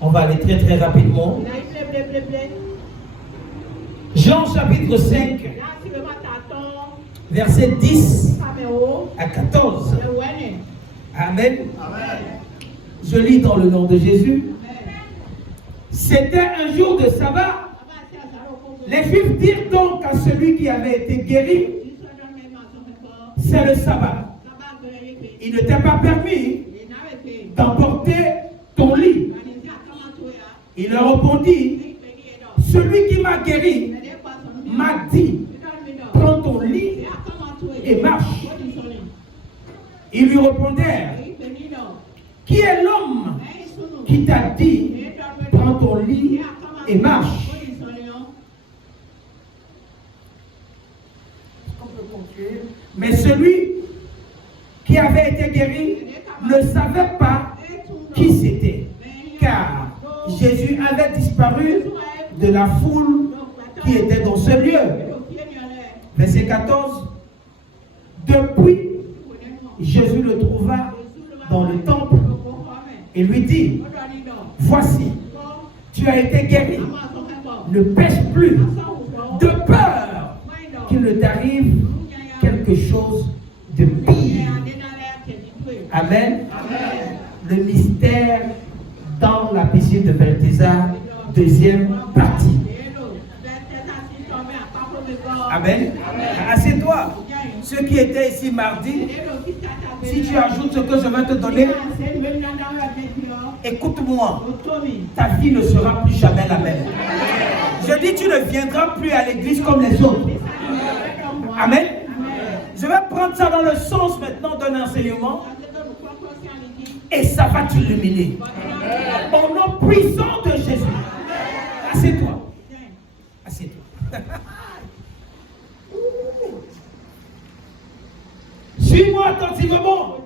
On va aller très très rapidement. Jean chapitre 5, verset 10 à 14. Amen. Je lis dans le nom de Jésus. C'était un jour de sabbat. Les Juifs dirent donc à celui qui avait été guéri, c'est le sabbat. Il ne t'est pas permis d'emporter ton lit. Il leur répondit, celui qui m'a guéri m'a dit, prends ton lit et marche. Ils lui répondèrent, qui est l'homme qui t'a dit, prends ton lit et marche? Mais celui qui avait été guéri ne savait pas qui c'était, car Jésus avait disparu de la foule qui était dans ce lieu. Verset 14. Depuis, Jésus le trouva dans le temple et lui dit, voici, tu as été guéri, ne pêche plus, de peur qu'il ne t'arrive quelque chose de pire. Amen. Le mystère dans la piscine de Balthazar, deuxième partie. Amen. Assieds-toi. Ceux qui étaient ici mardi, si tu ajoutes ce que je vais te donner, écoute-moi, ta vie ne sera plus jamais la même. Je dis, tu ne viendras plus à l'église comme les autres. Amen. Je vais prendre ça dans le sens maintenant d'un enseignement et ça va t'illuminer. Au nom puissant de Jésus. Assieds-toi. Assieds-toi. Suis-moi attentivement.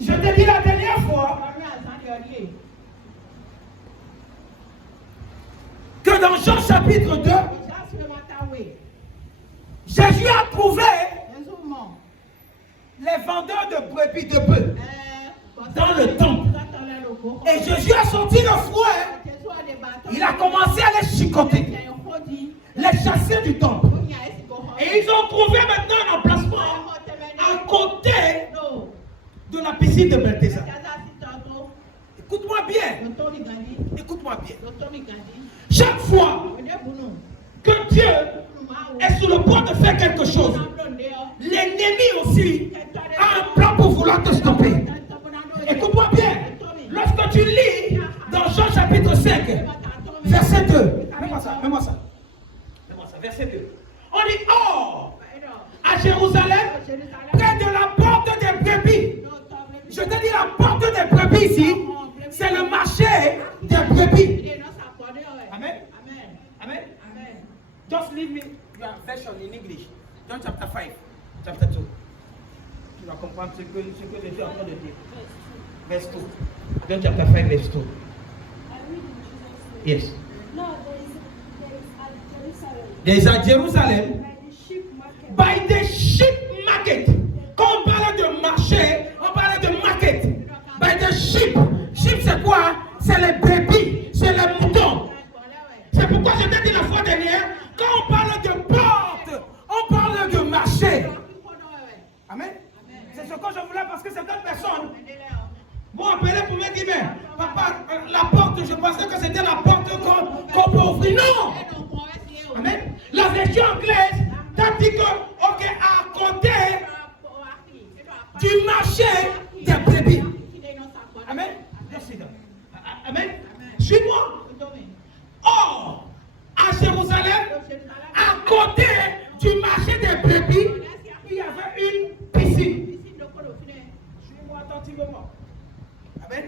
Je t'ai dit la dernière fois que dans Jean chapitre 2, Jésus a trouvé les vendeurs de brebis de bœufs dans le temple. Et Jésus a sorti le fouet. Il a commencé à les chicoter, les chasser du temple. Et ils ont trouvé maintenant un emplacement à côté de la piscine de Balthazar. Écoute-moi bien. Écoute-moi bien. Chaque fois que Dieu est sur le point de faire quelque chose, l'ennemi aussi a un plan pour vouloir te stopper. Écoute-moi bien. Lorsque tu lis dans Jean chapitre 5, verset 2, mets-moi ça, mets-moi ça. Mets-moi ça, verset 2. On dit, or, à Jérusalem, près de la porte des brebis. Je te dis la porte des brebis ici, c'est le marché des brebis. Amen. Amen. Just leave me your version in English. John chapter 5, chapter 2. Tu vas comprendre ce que je suis en train de dire. Verse 2. John chapter 5, verse 2. Yes. There is at Jerusalem, by the sheep market. Quand on parle de marché, on parle de market. By the sheep. Sheep c'est quoi? C'est les brebis, c'est les moutons. C'est pourquoi je t'ai dit la fois dernière, quand on parle de porte, on parle de marché. Amen. C'est ce que je voulais parce que certaines personnes m'ont appelé pour me dire, mais papa, la porte, je pensais que c'était la porte qu'on peut ouvrir. Non! Amen. La version anglaise t'a dit que, ok, à côté du marché des brebis. Amen. Amen. Suis-moi. Or, à Jérusalem, à côté du marché des brebis, il y avait une piscine. Suis-moi attentivement. Amen.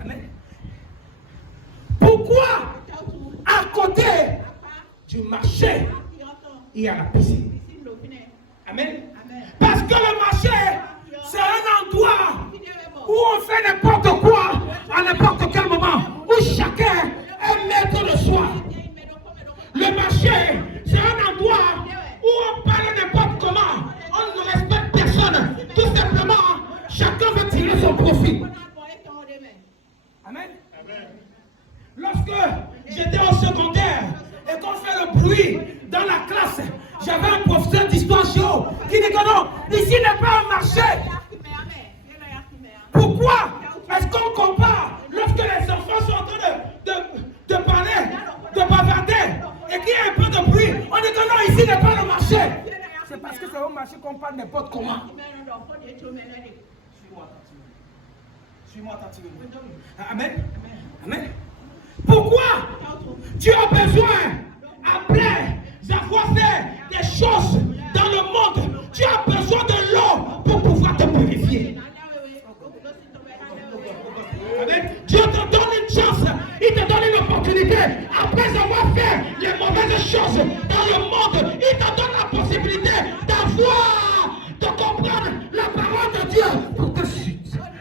Amen. Pourquoi à côté du marché, il y a la piscine? Amen. Parce que le marché, c'est un endroit où on fait n'importe quoi à n'importe quel moment, où chacun est maître de soi. Le marché, c'est un endroit où on parle n'importe comment, on ne respecte personne. Tout simplement, chacun veut tirer son profit. Amen. Lorsque j'étais au secondaire et qu'on fait le bruit dans la classe, j'avais un professeur d'histoire géo qui dit que non, ici n'est pas un marché. Pourquoi est-ce qu'on compare lorsque les enfants sont en train de parler, de bavarder et qu'il y a un peu de bruit? On dit que non, ici n'est pas le marché. C'est parce que c'est au marché qu'on parle n'importe comment. Suis-moi attentivement. Amen. Amen. Pourquoi tu as besoin, après avoir fait des choses dans le monde, tu as besoin de l'eau pour pouvoir te purifier? Amen. Dieu te donne une chance, il te donne une opportunité. Après avoir fait les mauvaises choses dans le monde, il te donne la possibilité d'avoir, de comprendre la parole de Dieu pour te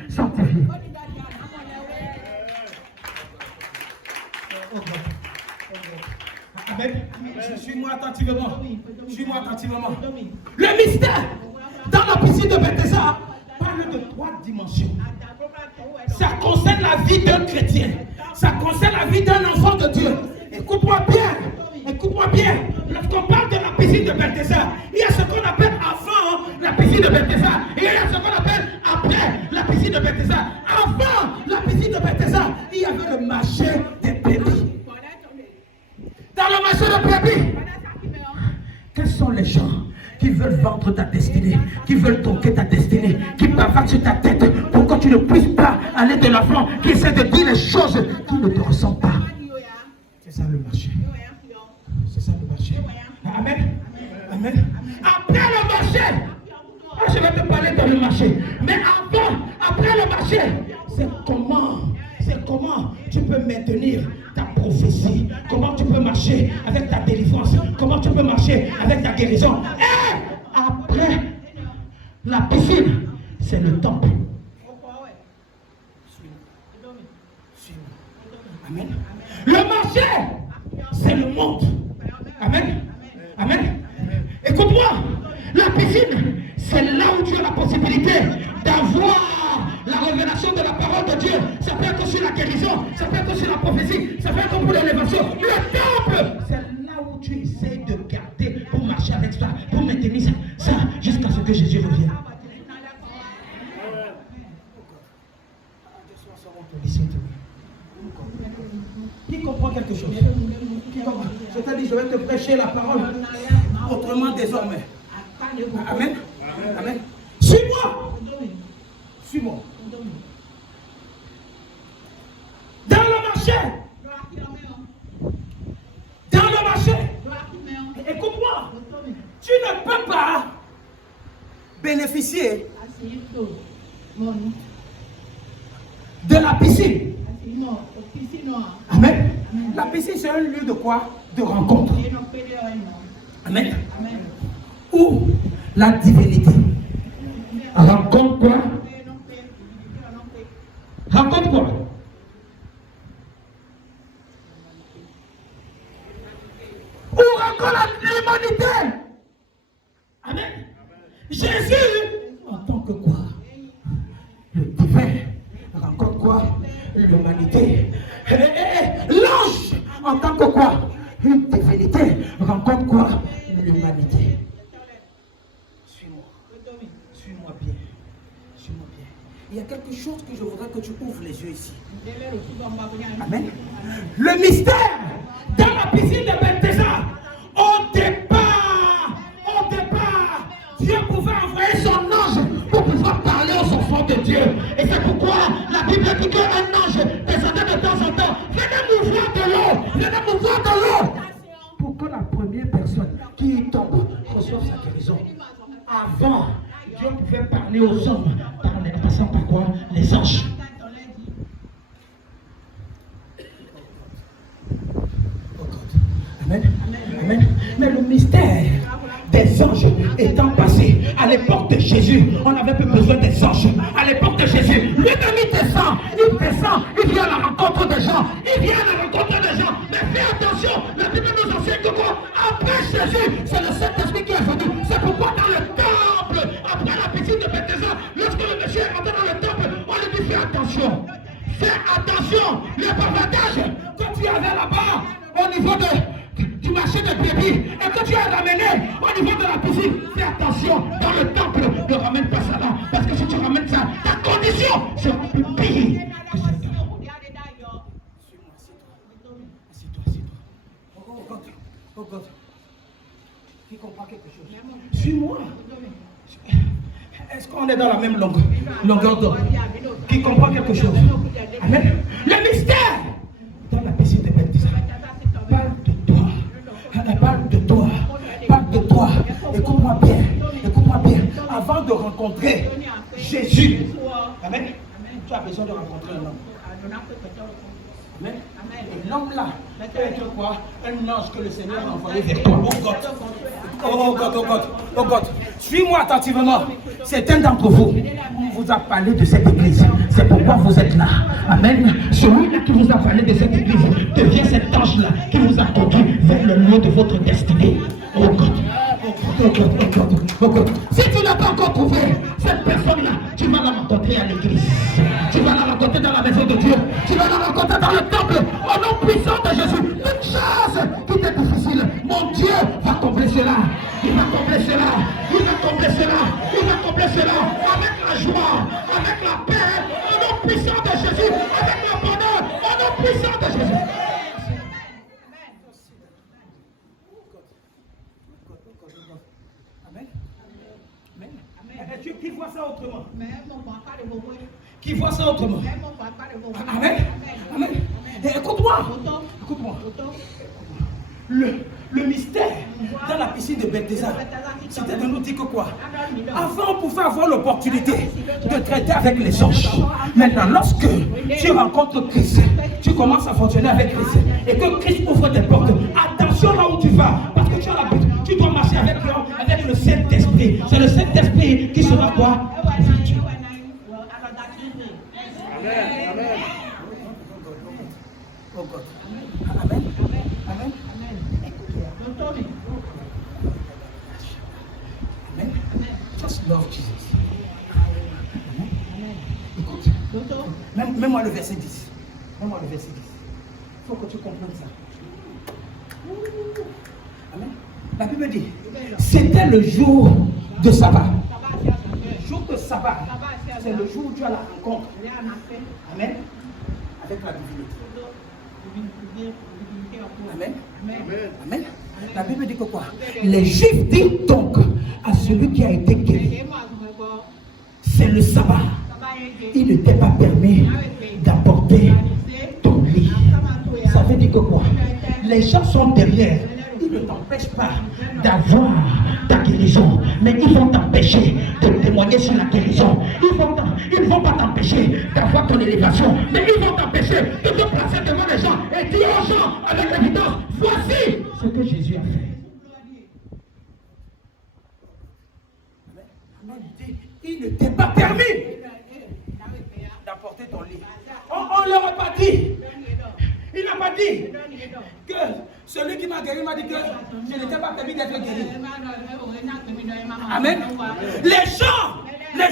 sanctifier. Amen. Suis-moi attentivement. Suis-moi attentivement. Le mystère dans la piscine de Bethesda parle de 3 dimensions. Ça concerne la vie d'un chrétien. Ça concerne la vie d'un enfant de Dieu. Écoute-moi bien. Écoute-moi bien. Lorsqu'on parle de la piscine de Bethesda, il y a ce qu'on appelle avant la piscine de Bethesda. Et il y a ce qu'on appelle après la piscine de Bethesda. Avant la piscine de Bethesda, il y avait le marché des brebis. Dans le marché de brebis, quels sont les gens qui veulent vendre ta destinée, qui veulent toquer ta destinée, qui bavardent sur ta tête pour que tu ne puisses pas aller de l'avant, qui essaient de dire les choses qui ne te ressemblent pas? C'est ça le marché. C'est ça le marché. Amen. Amen. Après le marché, je vais te parler dans le marché. Mais avant, après le marché, c'est comment tu peux maintenir ta prophétie, comment tu peux marcher avec ta délivrance, comment tu peux marcher avec ta guérison. Et après la piscine, c'est le temple. Amen. Le marché, c'est le monde. Amen. Amen. Écoute-moi, la piscine, c'est là où tu as la possibilité d'avoir la révélation de la parole de Dieu. Ça peut être sur la guérison, ça peut être sur la prophétie, ça peut être pour l'élévation. Le temple, c'est là où tu essaies de garder pour marcher avec ça, pour maintenir ça jusqu'à ce que Jésus revienne. Qui comprend quelque chose? Je t'ai dit, je vais te prêcher la parole autrement désormais. Amen. Amen. Suis-moi. Suis-moi. Dans le marché. Dans le marché. Écoute-moi. Tu ne peux pas bénéficier de la piscine. Amen. La piscine, c'est un lieu de quoi? De rencontre. Amen. Où la divinité rencontre quoi? Rencontre quoi? Où rencontre l'humanité? Amen. Jésus, en tant que quoi? Le divin rencontre quoi? L'humanité. L'ange, en tant que quoi? Une divinité rencontre quoi? L'humanité. Suis-moi. Suis-moi bien. Suis-moi bien. Il y a quelque chose que je voudrais que tu ouvres les yeux ici. Amen. Le mystère dans la piscine de Bethesda. Au départ, Dieu pouvait envoyer son ange pour pouvoir parler aux enfants de Dieu. Et c'est pourquoi la Bible dit qu'un ange descendait de temps en temps. Venez m'ouvrir de l'eau. Venez m'ouvrir de l'eau. Pour que la première personne qui y tombe reçoive sa guérison. Avant, Dieu pouvait parler aux hommes en passant par quoi? Les anges. Amen. Amen. Mais le mystère des anges étant passé à l'époque de Jésus, on n'avait plus besoin des anges. À l'époque de Jésus, lui-même il descend, il vient à la rencontre des gens, Mais fais attention, la Bible nous enseigne que quoi? Après Jésus, c'est le Saint-Esprit qui est venu. C'est pourquoi dans le temple, après la piscine de Bethesda, lorsque le monsieur est rentré dans le temple, on lui dit fais attention. Fais attention. attention, le bavardage que tu avais là-bas au niveau du marché de bébé et que tu as ramené au niveau de la piscine, fais attention, dans le temple, ne ramène pas ça là, parce que si tu ramènes ça, ta condition sera plus pire. Oh God, oh God. Qui comprend quelque chose? Suis-moi. Est-ce qu'on est dans la même longueur d'onde? Qui comprend quelque chose? Amen. Le mystère dans la piscine de Bethesda. Parle de toi. Parle de toi. Parle de toi. Écoute-moi bien. Écoute-moi bien. Avant de rencontrer Jésus. Amen. Tu as besoin de rencontrer un homme. Amen. Et l'homme là, peut être quoi? Un ange que le Seigneur a envoyé vers toi. Oh God. Oh God, oh God, oh God. Suis-moi attentivement. Certains d'entre vous, on vous a parlé de cette église. C'est pourquoi vous êtes là. Amen. Celui-là qui vous a parlé de cette église devient cet ange-là qui vous a conduit vers le lieu de votre destinée. Oh God. Oh God, oh God, oh God. Si tu n'as pas encore trouvé cette personne-là, tu vas la rencontrer à l'église. Tu vas la rencontrer dans la maison de Dieu. Tu vas la rencontrer dans le temple. Au nom puissant de Jésus. Une chose qui est difficile, mon Dieu va combler cela. Il va combler cela. Il va combler cela. Il va combler cela. Avec la joie, avec la paix. Au nom puissant de Jésus. Avec le bonheur. Au nom puissant de Jésus. Qui voit ça autrement? Qui voit ça autrement? Amen. Amen. Écoute-moi. Écoute-moi. Le mystère dans la piscine de Bethesda, c'était de nous dire que quoi? Avant, on pouvait avoir l'opportunité de traiter avec les anges. Maintenant, lorsque tu rencontres Christ, tu commences à fonctionner avec Christ et que Christ ouvre des portes. Attention là où tu vas, parce que tu as l'habitude. Tu dois marcher avec le Saint-Esprit. C'est le Saint-Esprit qui sera quoi? Amen. Amen. Oh God. Amen. Amen. Amen. Just love Jesus. Amen. Écoute. Mets-moi le verset 10. Mets-moi le verset 10. Il faut que tu comprennes ça. Amen. La Bible dit, c'était le jour de sabbat. Le jour de sabbat, c'est le jour où tu as la rencontre. Amen. Avec la divinité. Amen. Amen. La Bible dit que quoi? Les Juifs disent donc à celui qui a été guéri, c'est le sabbat. Il n'était pas permis d'apporter ton lit. Ça veut dire que quoi? Les gens sont derrière. Ils ne t'empêchent pas d'avoir ta guérison, mais ils vont t'empêcher de témoigner sur la guérison. Ils ne vont pas t'empêcher d'avoir ton élévation, mais ils vont t'empêcher de te placer devant les gens et dire aux gens avec évidence, voici ce que Jésus a fait. Il ne t'est pas permis d'apporter ton lit. On ne leur a pas dit. Il n'a pas dit que celui qui m'a guéri m'a dit que je n'étais pas permis d'être guéri. Amen. Les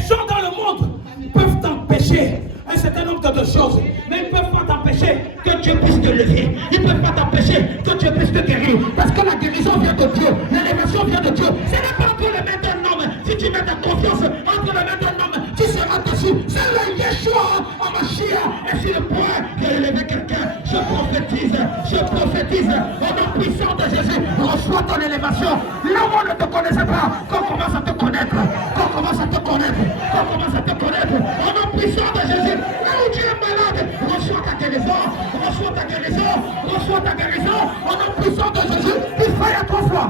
gens dans le monde peuvent t'empêcher un certain nombre de choses, mais ils ne peuvent pas t'empêcher que Dieu puisse te lever. Ils ne peuvent pas t'empêcher que Dieu puisse te guérir. Parce que la guérison vient de Dieu, l'élévation vient de Dieu. Ce n'est pas entre les mains d'un homme. Si tu mets ta confiance entre les mains d'un homme, tu seras dessus. C'est le Yeshua en Mashiach. Et sur le point de élever quelqu'un, je prophétise au nom puissant de Jésus, reçois ton élévation. Là où on ne te connaissait pas, qu'on commence à te connaître, qu'on commence à te connaître, qu'on commence à te connaître, au nom puissant de Jésus. Là où tu es malade, reçois ta guérison, reçois ta guérison, reçois ta guérison, au nom puissant de Jésus. Il faille à 3 fois.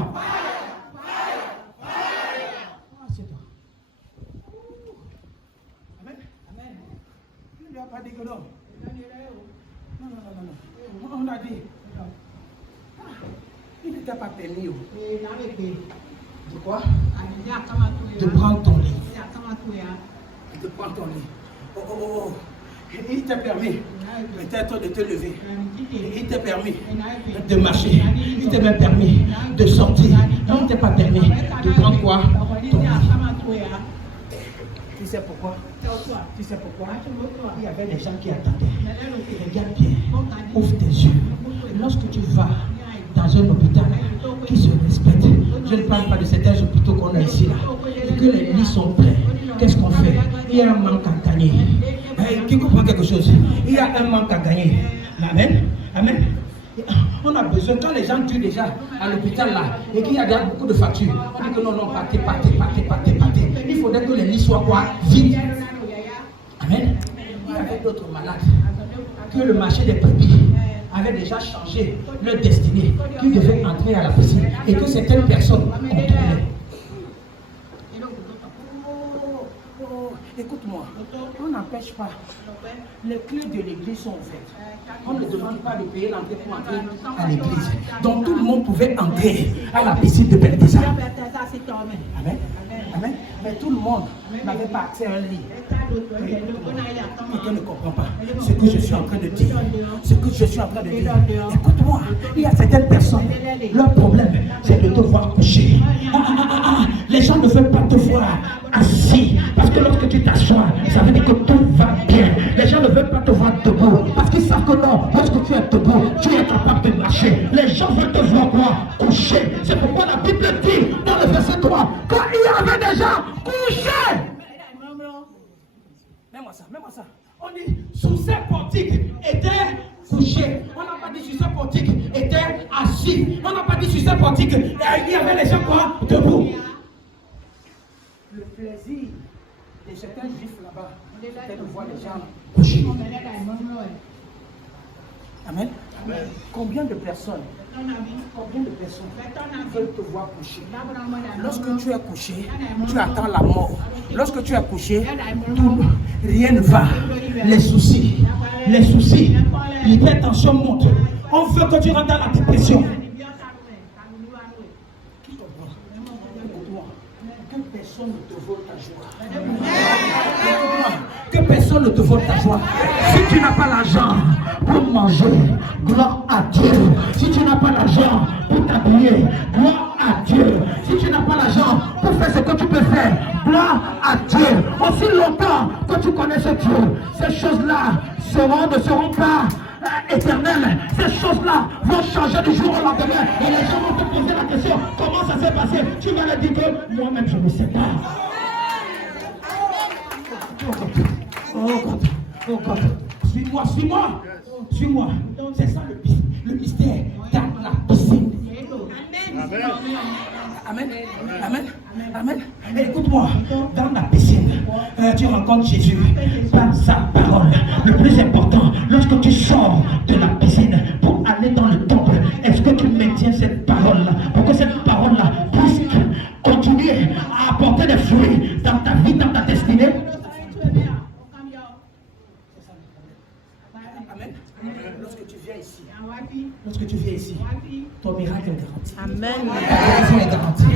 Amen. Amen. Il ne lui a pas dit que non. Non. On a dit. Il n'était pas permis. De quoi? De prendre ton lit. De prendre ton lit. Oh. Il t'a permis peut-être de te lever. Il t'a permis de marcher. Il t'a même permis de sortir. Il ne t'a pas permis de prendre quoi? Ton lit. Tu sais pourquoi? Tu sais pourquoi? Il y avait des gens qui attendaient. Regarde bien, ouvre tes yeux. Lorsque tu vas dans un hôpital qui se respecte, je ne parle pas de certains hôpitaux qu'on a ici là, et que les lits sont pleins, qu'est-ce qu'on fait? Il y a un manque à gagner. Qui comprend quelque chose? Il y a un manque à gagner. Amen. Amen. On a besoin, quand les gens tuent déjà à l'hôpital là, et qu'il y a beaucoup de factures, on dit que non, partez. Il faudrait que les lits soient quoi? Vides. Amen. Il y avait d'autres malades, que le marché des brebis avait déjà changé leur destinée, qui devaient entrer à la piscine, et que certaines personnes ont tourné. Écoute-moi, on n'empêche pas. Les clés de l'église sont ouvertes. On ne demande pas de payer l'entrée pour entrer à l'église. Donc tout le monde pouvait entrer à la piscine de Bethesda. Amen. Amen. Mais tout le monde n'avait pas accès à un lit. Quelqu'un ne comprend pas ce que je suis en train de dire. Écoute-moi, il y a certaines personnes, leur problème, c'est de te voir coucher. Les gens ne veulent pas te voir assis. Parce que lorsque tu t'assois, ça veut dire que tout va bien. Les gens ne veulent pas te voir debout. Parce qu'ils savent que non, lorsque tu es debout, tu es capable de marcher. Les gens veulent te voir quoi? Coucher. C'est pourquoi la Bible dit dans le verset 3, quand il y avait des gens couchés. Mets-moi ça. On dit sous ces portiques étaient couchés. On n'a pas dit sous ces portiques étaient assis. On n'a pas dit sous ces portiques il y avait les gens quoi? Debout. Le plaisir de certains juifs là-bas, c'était de voir les gens couchés. Amen. Combien de personnes veulent te voir coucher? Lorsque tu es couché, tu attends la mort. Lorsque tu es couché, rien ne va. Les soucis, l'hypertension monte. On veut que tu rentres dans la dépression. Que personne ne te vole ta joie. Que personne ne te vole ta joie. Si tu n'as pas l'argent pour manger, gloire à Dieu. Si tu n'as pas l'argent pour t'habiller, gloire à Dieu. Si tu n'as pas l'argent pour faire ce que tu peux faire, gloire à Dieu. Aussi longtemps que tu connais ce Dieu, ces choses-là ne seront pas éternelles. Ces choses-là vont changer du jour au lendemain. Et les gens vont te poser la question, comment ça s'est passé? Tu vas leur dire que moi-même je ne sais pas. Oh God. Suis-moi. C'est ça le mystère dans la piscine. Amen. Écoute-moi, dans la piscine, tu rencontres Jésus par sa parole. Le plus important, lorsque tu sors de la piscine pour aller dans le temple, est-ce que tu maintiens cette parole-là pour que cette parole-là puisse continuer à apporter des fruits dans ta vie, dans ta destinée? Lorsque tu viens ici, ton miracle est garanti. Amen. Ta guérison est garantie.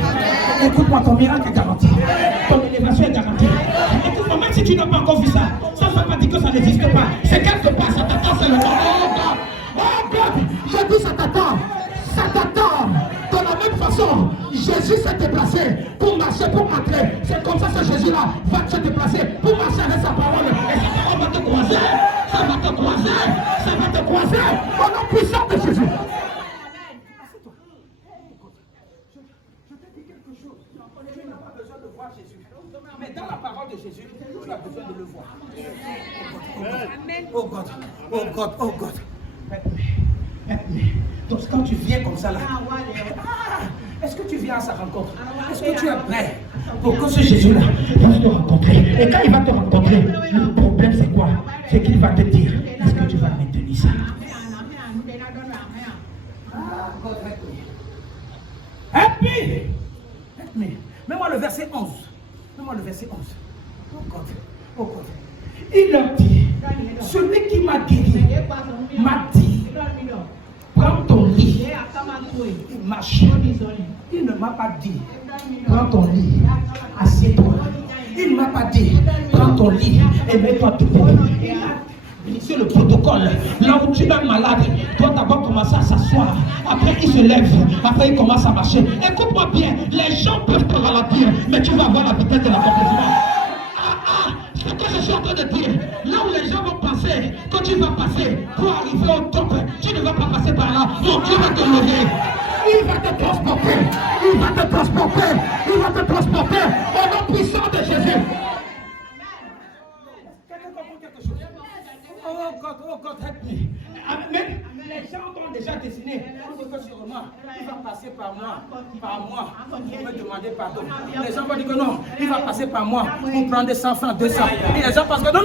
Écoute-moi, ton miracle est garanti. Ton élévation est garantie. Écoute-moi, même si tu n'as pas encore vu ça, ça ne veut pas dire que ça n'existe pas. C'est quelque part, ça t'attend, c'est le temps. Oh God, je dis ça t'attend. De la même façon, Jésus s'est déplacé pour marcher, pour entrer. C'est comme ça que Jésus-là va se déplacer pour marcher avec sa parole. Et sa parole va te croiser. Ça va te croiser au nom puissant de Jésus. Je te dis quelque chose. Tu n'as pas besoin de voir Jésus. Mais dans la parole de Jésus, tu as besoin de le voir. Oh God. Donc quand tu viens comme ça là, est-ce que tu viens à sa rencontre? Est-ce que tu es prêt pour que ce Jésus-là va te rencontrer? Et quand il va te rencontrer, le problème c'est quoi? C'est qu'il va te dire, est-ce que tu vas maintenir ça? Help me. Mets-moi le verset 11. Oh God. Il leur dit, celui qui m'a guéri m'a dit, prends ton lit et marche. Il ne m'a pas dit, prends ton lit, assieds-toi. Il ne m'a pas dit, prends ton lit et mets-toi debout. C'est le protocole. Là où tu es malade, dois d'abord commencer à s'asseoir. Après, il se lève. Après, il commence à marcher. Écoute-moi bien. Les gens peuvent te ralentir, mais tu vas avoir la vitesse de l'accomplissement. Ce que je suis en train de dire, là où les gens vont passer, quand tu vas passer pour arriver au top, tu ne vas pas passer par là. Non, Dieu va te lever. Il va te transporter. Il va te transporter. Il va te transporter au nom puissant de Jésus. Quelqu'un comprend quelque chose? Oh God, help me. Amen. Les gens ont déjà dessiné. Sûrement, il va passer par moi. Pour me demander pardon. Les gens vont dire que non, il va passer par moi pour prendre 100 francs, 200. Et les gens pensent que non.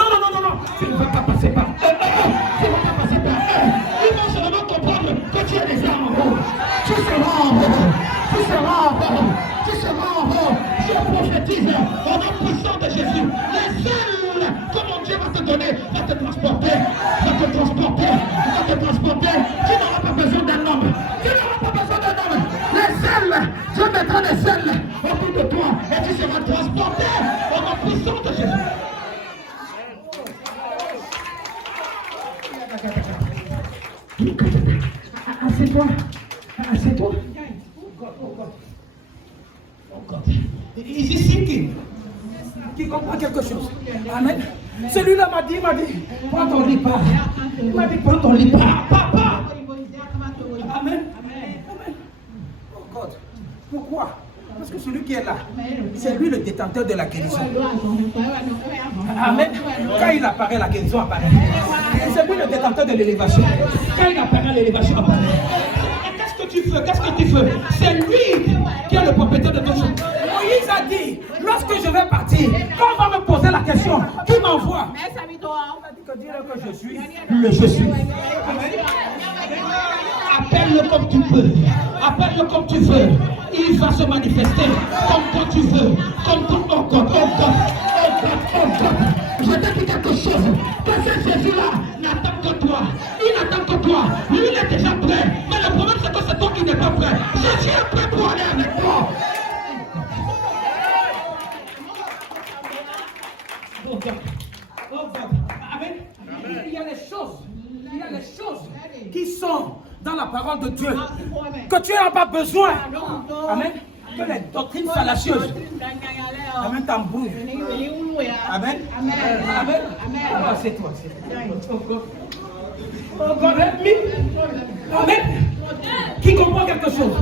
Tu ne vas pas passer par eux. Tu ne vas pas passer par eux. Ils vont seulement comprendre que tu es déjà en haut. Tu seras en haut. Tu seras en haut. Tu seras en haut. Je prophétise au nom puissant de Jésus. Les ailes que mon Dieu va te donner, va te transporter. Va te transporter. Va te transporter. Tu n'auras pas besoin d'un homme. Tu n'auras pas besoin d'un homme. Les ailes, je mettrai les ailes autour de toi et tu seras transporté au nom puissant de Jésus. Assieds-toi. Assieds-toi. Oh God. Is he thinking? Qui comprend quelque chose? Amen. Celui-là m'a dit, prends ton lit pas. Il m'a dit, prends ton lit pas. Papa. Amen. Oh God. Pourquoi? Parce que celui qui est là, c'est lui le détenteur de la guérison. Amen. Quand il apparaît, la guérison apparaît. C'est lui le détenteur de l'élévation. Quand il apparaît, l'élévation apparaît. Qu'est-ce que tu fais? C'est lui qui est le propriétaire de ton chose. Moïse a dit, lorsque je vais partir, quand on va me poser la question, qui m'envoie? On a dit que dire que je suis le je suis. Appelle-le comme tu peux. Appelle-le comme tu veux. Il va se manifester comme quand tu veux. Comme quand oh God. Je te dis quelque chose. Que ce Jésus-là n'attend que toi. Il n'attend que toi. Lui, il est déjà prêt. Mais le problème, c'est que c'est toi qui n'es pas prêt. Jésus est prêt pour aller avec toi. Oh God. Amen. Il y a les choses qui sont dans la parole de Dieu que tu n'as pas besoin. Amen. Que les doctrines fallacieuses. Amen. T'embrouille. Amen. Amen. C'est toi. Oh God, help me. Amen. Qui comprend quelque chose?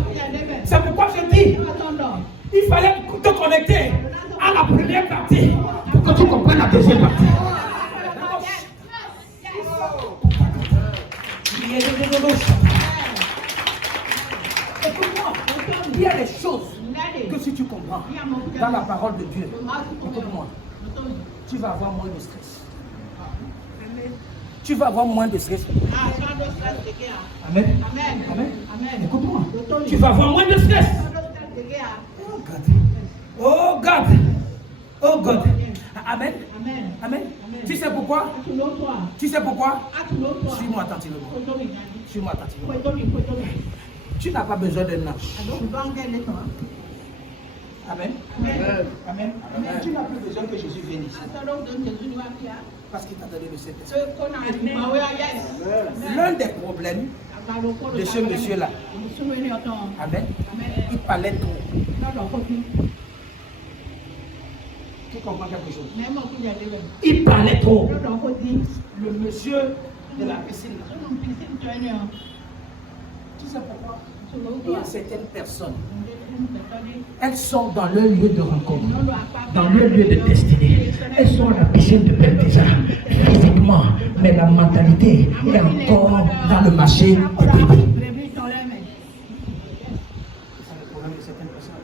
C'est pourquoi je dis, il fallait te connecter à la première partie pour que tu comprennes la deuxième partie. Écoute-moi, il y a des choses que si tu comprends dans la parole de Dieu, écoute-moi, tu vas avoir moins de stress. Tu vas avoir moins de stress. Amen. Écoute-moi, tu vas avoir moins de stress. Oh God. Amen. Tu sais pourquoi? Suis-moi attentivement. Tu n'as pas besoin d'un ange. Amen. Tu n'as plus besoin que Jésus vienne ici. Parce qu'il t'a donné le Saint-Esprit. L'un des problèmes de ce monsieur-là, amen, il parlait trop. Tu comprends quelque chose? Il parlait trop. Le monsieur de la piscine. Tu sais pourquoi? Il y a certaines personnes, elles sont dans leur lieu de rencontre, dans leur lieu de destinée. Elles sont à la piscine de Bethesda, physiquement, mais la mentalité est encore dans le marché des bébés. C'est le problème de certaines personnes.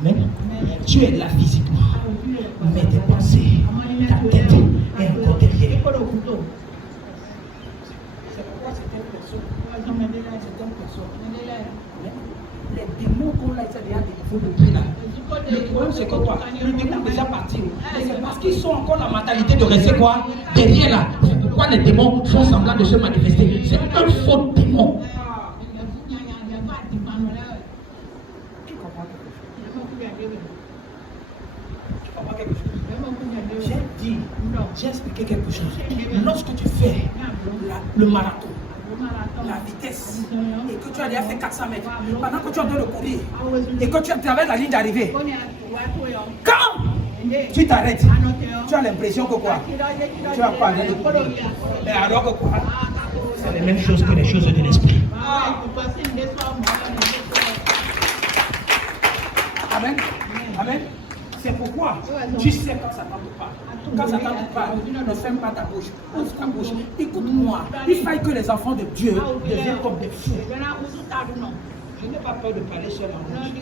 Amen. Tu es là physiquement, mais tes pensées, ta tête est encore derrière. C'est pourquoi certaines personnes, les démons qu'on a déjà des défauts de prix là. Le problème c'est que quoi? Le démon est déjà parti. C'est parce qu'ils sont encore la mentalité de rester quoi? Derrière là. C'est pourquoi les démons font semblant de se manifester. C'est un faux démon. Qui comprend quelque chose? J'ai expliqué quelque chose. Lorsque tu fais le marathon, la vitesse, et que tu as déjà fait 400 mètres, pendant que tu es en train de courir, et que tu traverses la ligne d'arrivée, quand tu t'arrêtes. Tu as l'impression que quoi? Tu vas parler de quoi? Mais alors que quoi? C'est les mêmes choses que les choses de l'esprit. Amen. Amen. C'est pourquoi tu sais quand ça tente pas. Quand ça tente pas, ne ferme pas ta bouche. Ouvre ta bouche. Écoute-moi. Il faille que les enfants de Dieu deviennent comme des fous. Je n'ai pas peur de parler seul en bouche.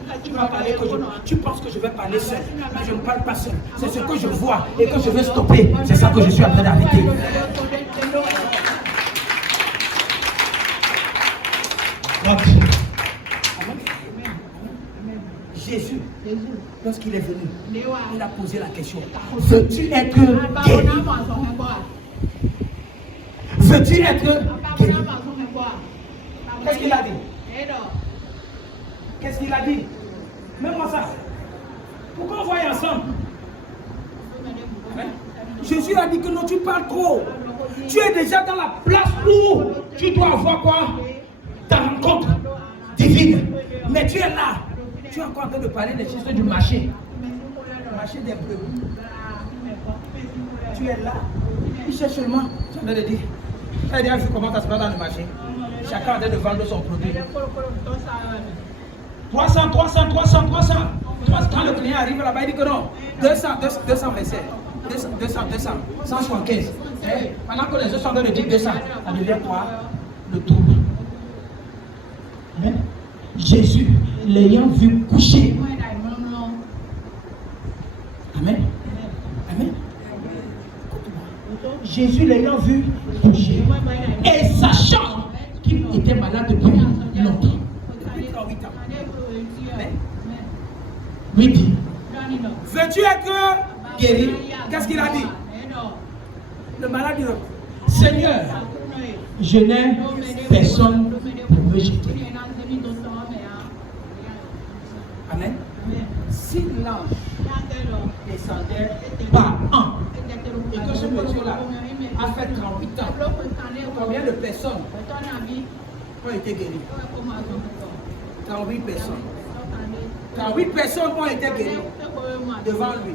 Tu penses que je vais parler seul, mais je ne parle pas seul. C'est ce que je vois et que je veux stopper. C'est ça que je suis en train d'arrêter. Donc, Jésus, lorsqu'il est venu, il a posé la question: veux-tu être guéri? Veux-tu être guéri? Qu'est-ce qu'il a dit? Qu'est-ce qu'il a dit? Même-moi ça. Pourquoi on voit ensemble? Jésus a dit que non, tu parles trop. Tu es déjà dans la place où tu dois avoir quoi? Ta rencontre divine. Mais tu es là. Tu es encore en train de parler des choses du marché. Le marché des brebis. Tu es là. Il cherche seulement. Tu as dit. Tu as déjà vu comment ça se passe dans le marché. Chacun est en train de vendre son produit. 300. Quand le client arrive là-bas, il dit que non. 200 versets. 200. 175. Pendant que les autres sont en train de dire 200, ça devient quoi? Le double. Amen. Jésus, l'ayant vu coucher. Amen. Amen. Jésus l'ayant vu coucher. Et sachant qu'il était malade depuis longtemps. Depuis 38 ans. Amen. Oui, dit. Veux-tu être guéri? Qu'est-ce qu'il a dit? Le malade dit: Seigneur, je n'ai personne pour me jeter. Amen. Si l'ange descendait par an, et que ce monsieur-là a fait 38 ans, combien de personnes ont été guéries? 38 personnes. 38 personnes ont été guéries devant lui.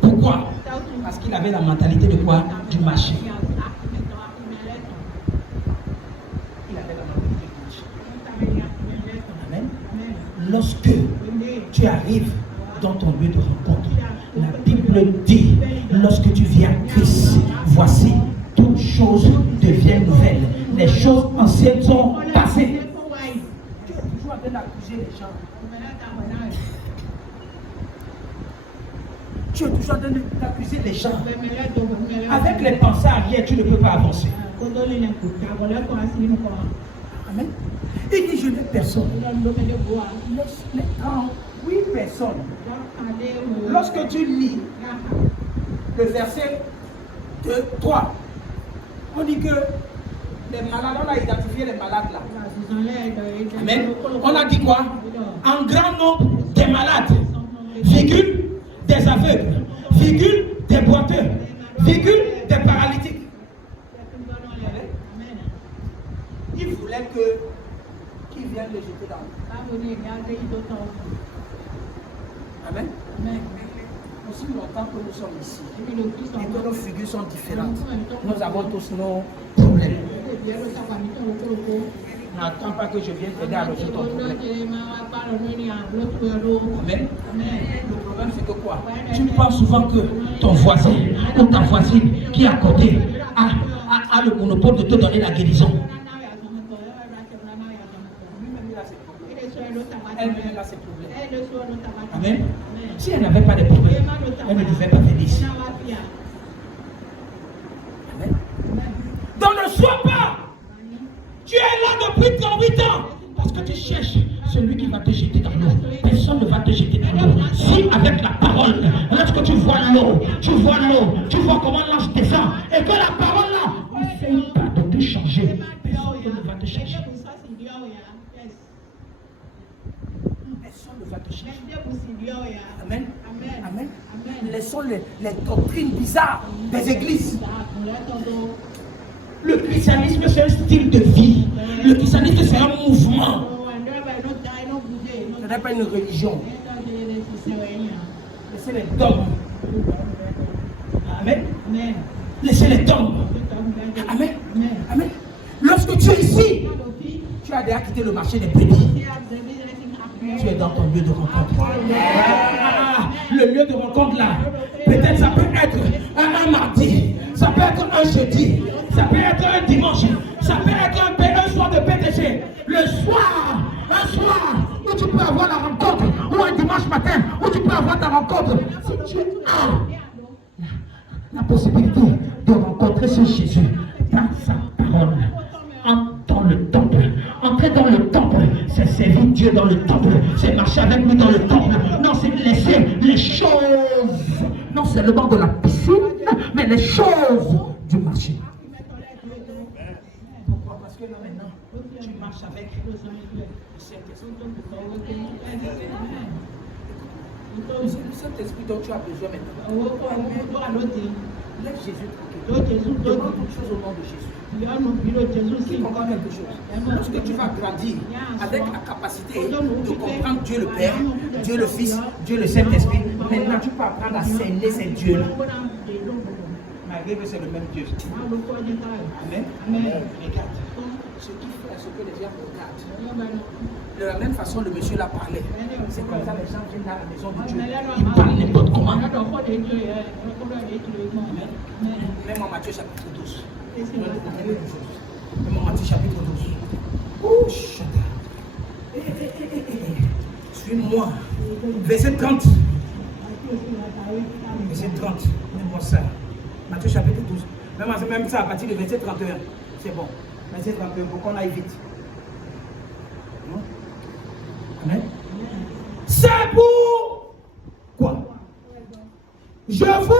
Pourquoi? Parce qu'il avait la mentalité de quoi? Du marché. Il avait la mentalité du marché. Amen. Lorsque tu arrives dans ton lieu de rencontre, la Bible dit: lorsque tu viens à Christ, voici, toutes choses deviennent nouvelles. Les choses anciennes sont passées. Tu es toujours en train d'accuser les gens. Tu es toujours en train d'accuser les gens. Avec les pensées arrière, tu ne peux pas avancer. Amen. Il dit: je n'ai personne. Oui, personne. Lorsque tu lis le verset 3, on dit que les malades, on a identifié les malades là. Amen. On a dit quoi? En grand nombre des malades, virgule, des aveugles, virgule, des boiteux, virgule, des paralytiques. Il voulait qu'ils viennent le jeter dans l'eau. Amen. Aussi longtemps que nous sommes ici et que nos figures sont différentes, nous avons tous nos problèmes. N'attends pas que je vienne t'aider à résoudre ton problème. Amen. Le problème c'est que quoi? Tu penses souvent que ton voisin ou ta voisine qui est à côté a le monopole de te donner la guérison. Elle-même a ses problèmes. Amen. Si elle n'avait pas de problème, elle ne devait pas venir ici. Amen. Donc ne sois pas. Tu es là depuis 38 ans. Parce que tu cherches celui qui va te jeter dans l'eau. Personne ne va te jeter dans l'eau. Si avec la parole, lorsque tu vois l'eau, tu vois comment l'ange descend, et que la parole là, n'essaye pas de te changer. Personne ne va te changer. Personne ne va te changer. Amen. Amen. Laissons les doctrines bizarres des églises. Le christianisme, c'est un style de vie. Le christianisme, c'est un mouvement. Ce n'est pas une religion. Laissez les dogmes. Amen. Laissez les dogmes. Amen. Amen. Lorsque tu es ici, tu as déjà quitté le marché des brebis. Tu es dans ton lieu de rencontre. Le lieu de rencontre là, peut-être ça peut être un mardi, ça peut être un jeudi, ça peut être un dimanche, ça peut être un soir de PDG. Le soir, un soir où tu peux avoir la rencontre, ou un dimanche matin où tu peux avoir ta rencontre. Si tu as la possibilité de rencontrer ce Jésus dans sa parole, dans le temple, entrer dans le temple, c'est servir Dieu dans le temple, c'est marcher avec lui dans le temple. Non, c'est laisser les choses, non seulement de la piscine, mais les choses du marché. Pourquoi? Parce que là maintenant, tu marches avec le Saint-Esprit. C'est le Saint-Esprit dont tu as besoin maintenant. Laisse Jésus tranquille. Demande toute chose au nom de Jésus. Tu comprends quelque chose. Lorsque tu vas grandir avec la capacité de comprendre Dieu le Père, Dieu le Fils, Dieu le Saint-Esprit, maintenant tu peux apprendre à cerner ces dieux-là. Malgré que c'est le même Dieu. Amen. Regarde. Ce qui fait ce que les gens regardent. De la même façon, le monsieur l'a parlé. C'est comme ça les gens viennent dans la maison de Dieu. Ils parlent n'importe comment. Même en Matthieu chapitre 12. Même en Matthieu chapitre 12. Oh, suis-moi. Verset 30. Verset 30. Même ça. Matthieu chapitre 12. Même ça à partir du verset 31. C'est bon. Verset 31 pour qu'on aille vite. Amen. C'est pour quoi? Je vous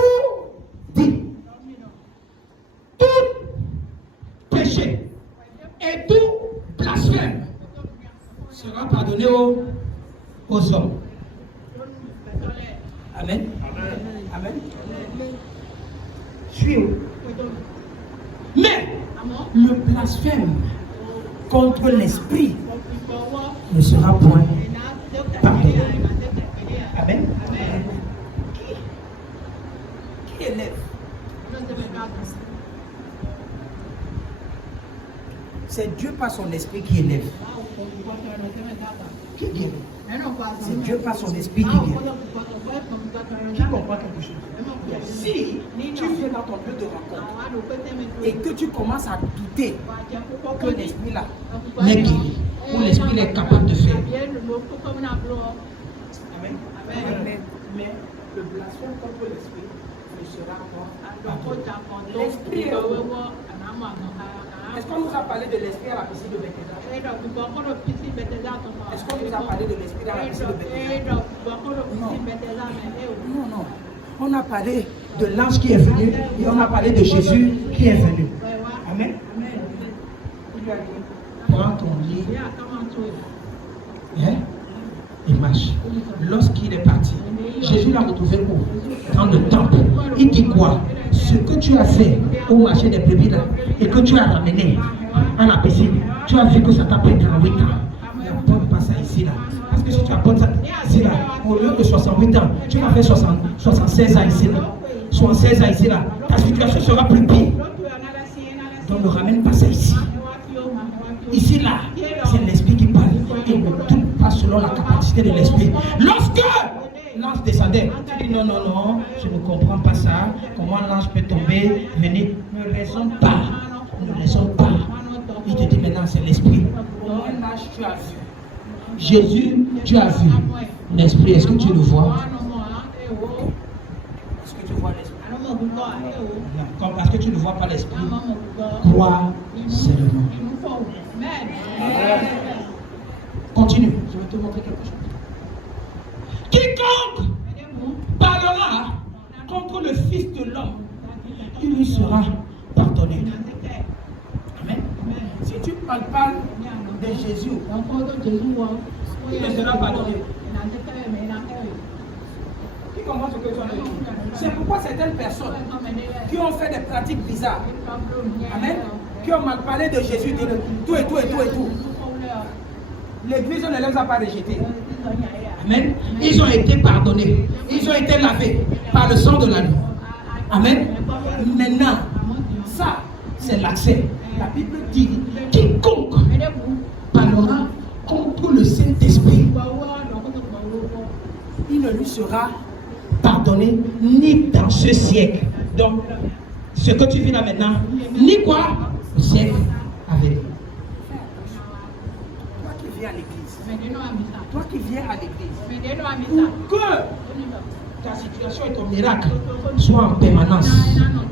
dis, tout péché et tout blasphème sera pardonné aux hommes. Amen. Amen. Suis-moi. Mais le blasphème contre l'esprit ne sera point pardonné. Amen. Qui élève? C'est Dieu par son esprit qui élève. Qui guérit? C'est Dieu par son esprit qui guérit. Qui comprend quelque chose? Si tu viens dans ton lieu de rencontre et que tu commences à douter que l'esprit là n'est guéri, ou l'esprit est capable de faire. Amen. Mais le blasphème contre l'esprit ne sera pas. L'esprit est où? Est-ce qu'on nous a parlé de l'esprit à la piscine de Bethesda? Est-ce qu'on nous a parlé de l'esprit dans la piscine de Bethesda? Non. On a parlé de l'ange qui est venu et on a parlé de Jésus qui est venu. Amen. Prends ton lit et marche. Lorsqu'il est parti, Jésus l'a retrouvé où? Dans le temple. Il dit quoi? Ce que tu as fait au marché des brebis là et que tu as ramené à la piscine, tu as vu que ça t'a pris 38 ans. N'apporte pas ça ici là. Parce que si tu apportes ça ici là, au lieu de 68 ans, tu vas faire 76 ans ici là. 76 ans ici là. Ta situation sera plus pire. Donc ne ramène pas ça ici. Ici là, c'est l'esprit qui parle. Et ne tout pas selon la capacité de l'esprit. Lorsque l'ange descendait, tu dis non, je ne comprends pas ça. Comment l'ange peut tomber, venir? Ne raisonne pas. Ne raisonne pas. Il te dit maintenant c'est l'esprit. Un âge tu as vu. Jésus, tu as vu. L'esprit, est-ce que tu le vois? Est-ce que tu vois l'esprit? Non, parce que tu ne vois pas l'esprit. Crois seulement. Continue, je vais te montrer quelque chose. Quiconque parlera contre le Fils de l'homme, il lui sera pardonné. Amen. Si tu parles de Jésus, il ne sera pardonné. Qui comprend ce que tu as dit? C'est pourquoi certaines personnes qui ont fait des pratiques bizarres, amen, qui ont mal parlé de Jésus, de tout et tout. L'église ne les a pas rejetés. Amen. Ils ont été pardonnés. Ils ont été lavés par le sang de l'agneau. Amen. Maintenant, ça, c'est l'accès. La Bible dit, quiconque parlera contre le Saint-Esprit, il ne lui sera pardonné ni dans ce siècle. Donc, ce que tu vis là maintenant, ni quoi? Le siècle à venir. Toi qui viens à l'église, toi qui viens à l'église, pour que ta situation et ton miracle soient en permanence.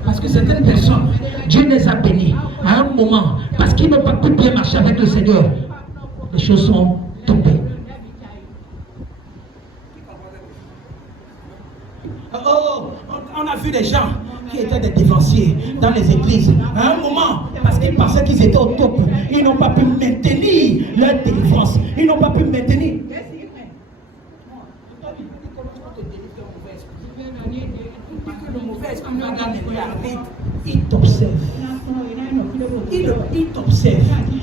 Parce que certaines personnes, Dieu les a bénis à un moment, parce qu'ils n'ont pas pu bien marcher avec le Seigneur. Les choses sont tombées. Oh, on a vu des gens qui étaient des dévanciers dans les églises. À un moment, parce qu'ils pensaient qu'ils étaient au top, ils n'ont pas pu maintenir leur délivrance. Ils n'ont pas pu maintenir. Le mauvais esprit il t'observe. Il t'observe.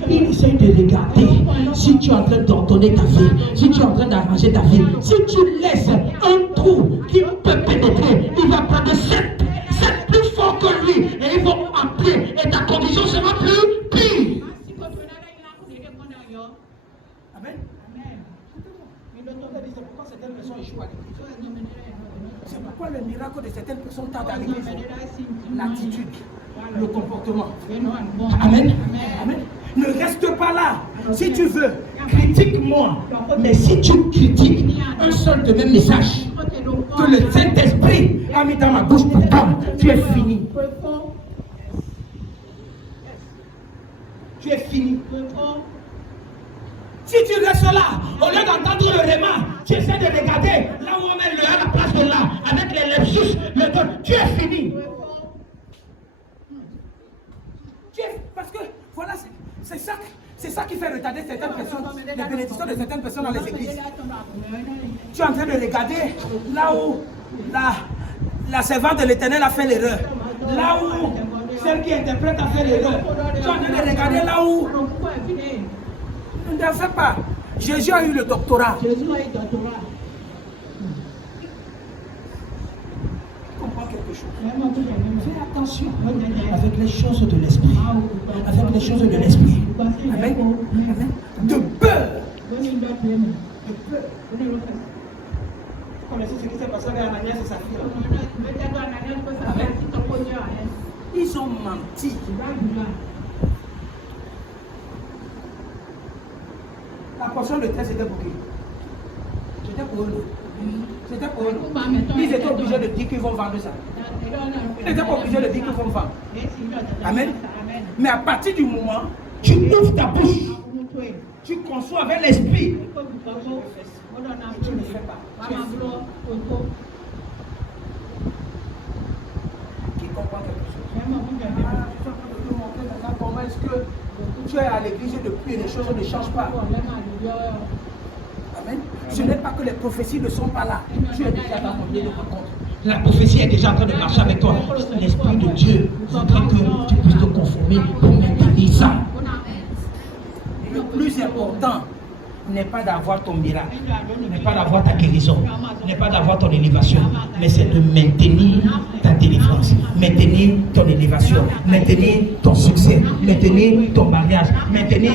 Il essaie de regarder si tu es en train d'ordonner ta vie, si tu es en train d'arranger ta vie. Si tu laisses un trou qui peut pénétrer, il va prendre 7 plus fort que lui et ils vont entrer et ta condition sera plus pire. Amen. C'est pourquoi certaines personnes échouent à l'église. C'est pourquoi le miracle de certaines personnes tarde à l'église. L'attitude, le comportement. Amen. Amen. Ne reste pas là. Si tu veux, critique-moi. Mais si tu critiques un seul de mes messages que le Saint-Esprit a mis dans ma bouche pour toi, tu es fini. Tu es fini. Si tu restes là, au lieu d'entendre le réma, tu essaies de regarder là où on met le à la place de là, avec les lepsus, le don, tu es fini. Parce que, voilà, c'est ça qui fait retarder certaines personnes, les bénédictions de certaines personnes dans les églises. Tu es en train de regarder là où la servante de l'Éternel a fait l'erreur. Là où celle qui interprète a fait l'erreur. Tu es en train de regarder là où... Ne fais pas. Jésus a eu le doctorat. Comprends quelque chose. Fais attention avec les choses de l'esprit. Avec les choses de l'esprit. Amen. Amen. De peur. De peur. Vous connaissez ce qui s'est passé avec Ananias et sa fille. Amen. Ils ont menti. La portion de terre, c'était pour qui? C'était pour eux. C'était pour eux. Ils étaient obligés de dire qu'ils vont vendre ça. Ils n'étaient pas obligés de dire qu'ils vont vendre. Amen. Mais à partir du moment, tu ouvres ta bouche, tu conçois avec l'esprit. Tu ne fais pas. Qui comprend quelque chose? Comment est-ce que tu es à l'église depuis et les choses ne changent pas? Amen. Ce n'est pas que les prophéties ne sont pas là. Tu es déjà dans ton lieu de rencontre. La prophétie est déjà en train de marcher avec toi. L'Esprit de Dieu voudrait que tu puisses te conformer pour maintenir ça. Le plus important n'est pas d'avoir ton miracle, n'est pas d'avoir ta guérison, n'est pas d'avoir ton élévation, mais c'est de maintenir ta délivrance, maintenir ton élévation, maintenir ton succès, maintenir ton mariage, maintenir...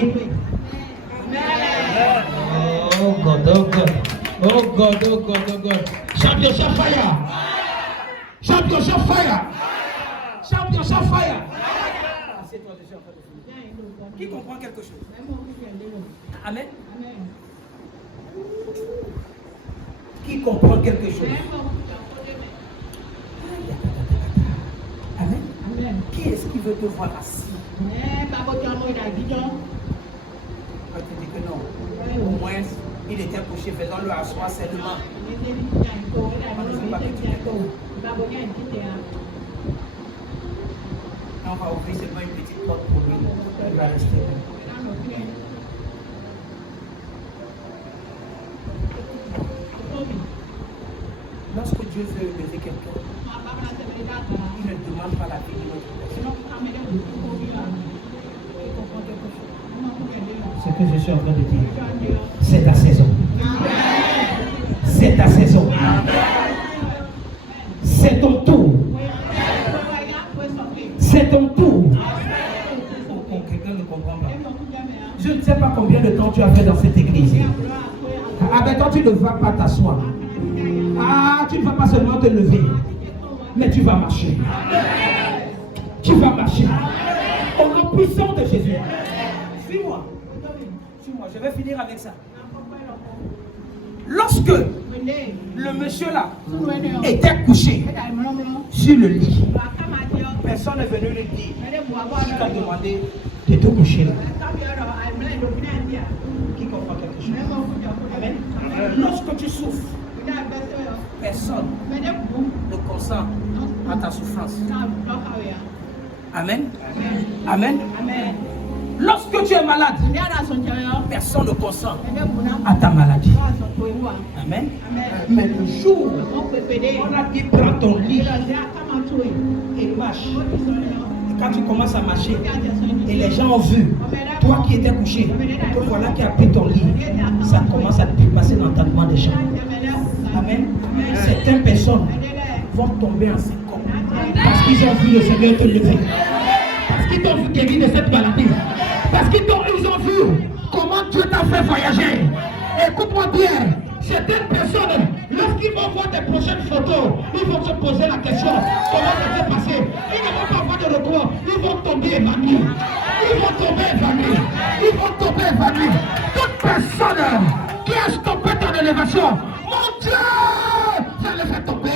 Oh God, oh God, oh God, oh God, oh God. Championship fire! Championship fire! Championship fire! Qui comprend quelque chose? Amen. Qui comprend quelque chose? Amen. Qui est-ce qui veut te voir assis? Tu dis que non. Au moins, il était couché, faisons-le asseoir seulement. On va ouvrir seulement une petite porte pour lui. Il va rester. Lorsque Dieu veut lever quelqu'un, il ne demande pas la vie de l'autre personne. C'est que je suis en train de dire. C'est ta saison. C'est ta saison. C'est ton tour. C'est ton tour. Quelqu'un ne comprend pas. Je ne sais pas combien de temps tu as fait dans cette église. Ah ben toi tu ne vas pas t'asseoir. Ah, tu ne vas pas seulement te lever, mais tu vas marcher. Tu vas marcher. Au nom puissant de Jésus. Suis-moi. Suis-moi, je vais finir avec ça. Lorsque le monsieur là était couché sur le lit, personne n'est venu lui dire. Il t'a demandé de te coucher là. Qui comprend quelque chose? Amen. Lorsque tu souffres, personne ne consent à ta souffrance. Amen. Amen. Amen. Lorsque tu es malade, personne ne consent à ta maladie. Amen. Mais le jour où on a dit prends ton lit et marche, et quand tu commences à marcher, et les gens ont vu, toi qui étais couché, que voilà qui a pris ton lit, ça commence à te passer dans l'entendement des gens. Amen. Certaines personnes vont tomber en syncope parce qu'ils ont vu le Seigneur te lever, parce qu'ils t'ont vu guéri de cette maladie, parce qu'ils ont vu comment Dieu t'a fait voyager. Écoute-moi bien, certaines personnes, lorsqu'ils vont voir tes prochaines photos, ils vont se poser la question, comment ça s'est passé? Ils ne vont pas avoir de recours, ils vont tomber évanouis. Ils vont tomber évanouis. Ils vont tomber évanouis. Toute personne qui a stoppé ton élévation, mon Dieu, ça le fait tomber.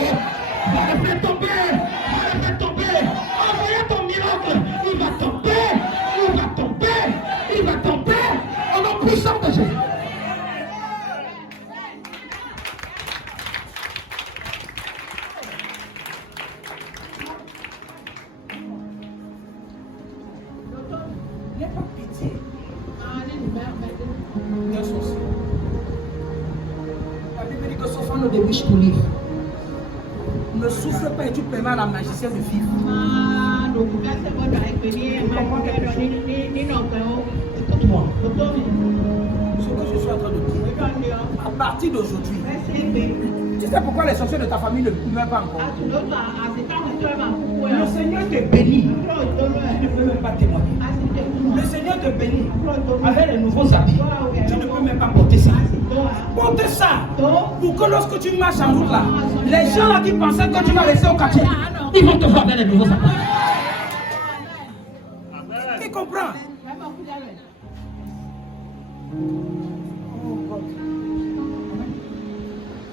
Ça le fait tomber. Ça le fait tomber. Envoyez ton miracle. Il va tomber. Il va tomber. Il va tomber. Au nom puissant de Jésus. N'aie pas pitié. La Bible dit que son enfant ne débiche tout livre. Ne souffle pas et tu permets à la magicienne de vivre. Écoute-moi. Ce que je suis en train de dire, à partir d'aujourd'hui, tu sais pourquoi les sorciers de ta famille ne meurent pas encore? Le Seigneur te bénit. Tu ne peux même pas témoigner. Le Seigneur te bénit avec les nouveaux habits. Tu ne peux même pas porter ça. Porte ça pour que lorsque tu marches en route là, les gens là qui pensaient que tu vas laisser au quartier, ils vont te voir avec les nouveaux habits. Qui comprend?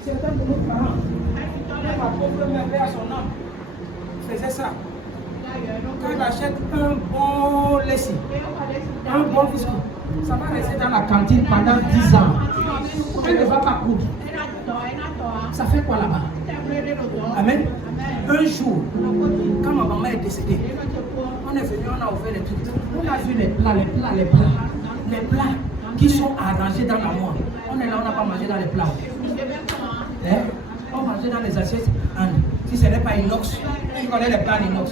Certains de nos parents, ma pauvre mère à son âme, faisait ça. Quand il achète un bon lessive, un bon biscuit, ça va rester dans la cantine pendant 10 ans. Elle ne va pas coudre. Ça fait quoi là-bas? Amen. Un jour, quand ma maman est décédée, on est venu, on a ouvert les trucs. On a vu les plats qui sont arrangés dans la moire. On est là, on n'a pas mangé dans les plats. On mangeait dans les assiettes. Si ce n'est pas inox, on connaît les plats inox.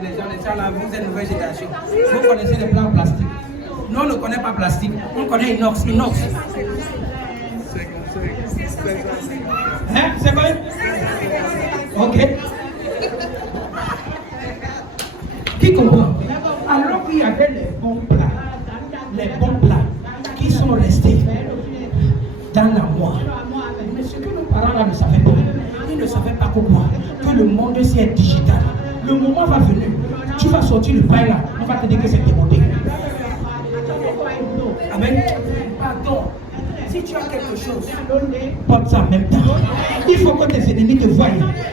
Les gens là, vous êtes nouvelle génération. Vous connaissez les plats en plastique. Nous, on ne connaît pas plastique. On connaît inox. Inox. Hein? C'est quoi? Ok. Qui comprend? Alors qu'il y avait les bons plats qui sont restés dans la moire. Mais ce que nos parents là ne savaient pas, ils ne savaient pas pourquoi que le monde c'est digital. Le moment va venir, tu vas sortir le pain là, on va te dire que c'est démodé. Amen. Pardon. Si tu as quelque chose, porte ça en même temps. Il faut que tes ennemis te voient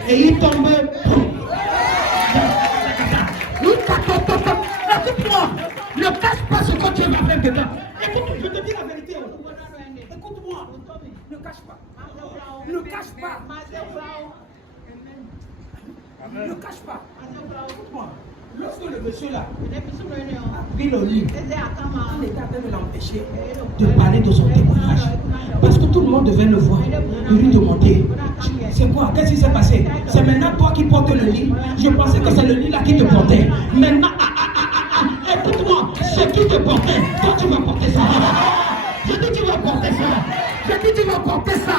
et ils tombent. Écoute-moi, ne cache pas ce que tu vas faire dedans. Écoute, je te dis la vérité. Écoute-moi, ne cache pas. Ne cache pas. Ne cache pas. Écoute-moi. Lorsque le monsieur là a pris le lit, il était en train de l'empêcher de parler de son témoignage. Parce que tout le monde devait le voir. Il lui demandait, c'est quoi? Qu'est-ce qui s'est passé? C'est maintenant toi qui portes le lit. Je pensais que c'est le lit là qui te portait. Maintenant, écoute-moi, C'est qui te portait? Toi, tu vas porter ça. Je dis tu vas porter ça. Je dis tu vas porter ça.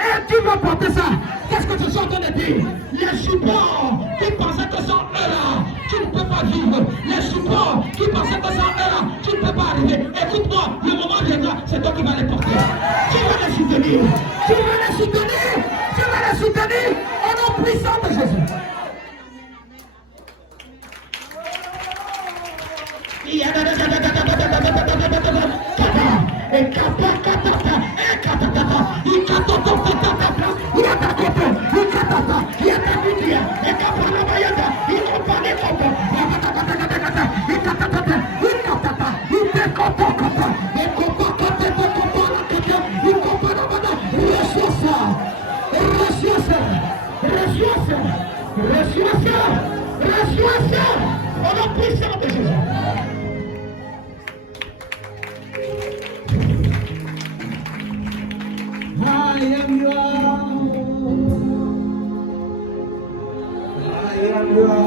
Et tu vas porter ça. Qu'est-ce que je suis en train de dire? Les supports qui pensaient que sans eux là, tu ne peux pas vivre. Les supports qui pensaient que sans eux là, tu ne peux pas arriver. Écoute-moi, le moment viendra, c'est toi qui vas les porter. Tu vas les soutenir. Tu vas les soutenir. Tu vas les soutenir au nom puissant de Jésus. Reçois ça au nom puissant de Jésus. I am yours. I am yours.